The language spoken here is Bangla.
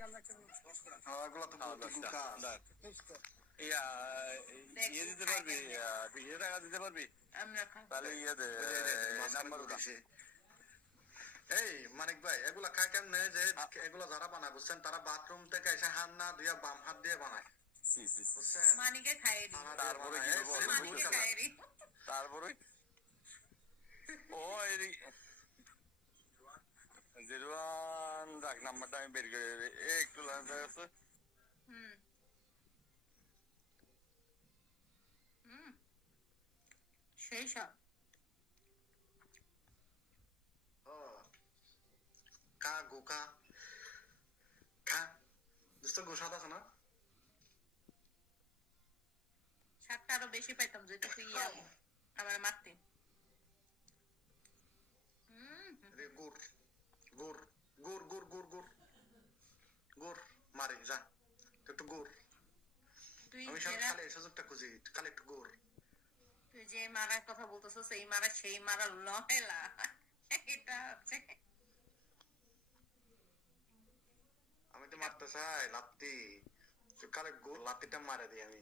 এগুলো তো গুকা ইয়া ইয়ে দিতে পারবি 20 টাকা দিতে পারবি তাহলে ইয়ে দে নাম্বার উঠাছে। এই মানিক ভাই এগুলা খায় কেমনে যে এগুলা যারা বানায় বুঝছেন তারা বাথরুম থেকে এসে হাত না ধুয়ে বাম হাত দিয়ে বানায় বুঝছেন মানিকে খাইয়ে দিই তারপরে মানিকে খাইয়ে দিই তারপরে ও এই জিরোয়ান রাখ নাম্বারটা আমি বের করে একটু লাইনটা আছে সেই সব কা গুকা খা দোস্ত গোসাদ আছে না স্বাদটা আরো বেশি পাইতাম যদি তুই আমার মারতে গুড় গুড় গুড় গুড় গুড় গুড় গুড় মারি যা একটু গুড় আমি সব খালি এই সুযোগটা খুঁজি খালি একটু গুড় তুই যে মারার কথা বলতেছো সেই মারা সেই মারা লহেলা এটা হচ্ছে আমি তো মারতে চাই লাত্তি কালে লাত্তিটা মারে দিই আমি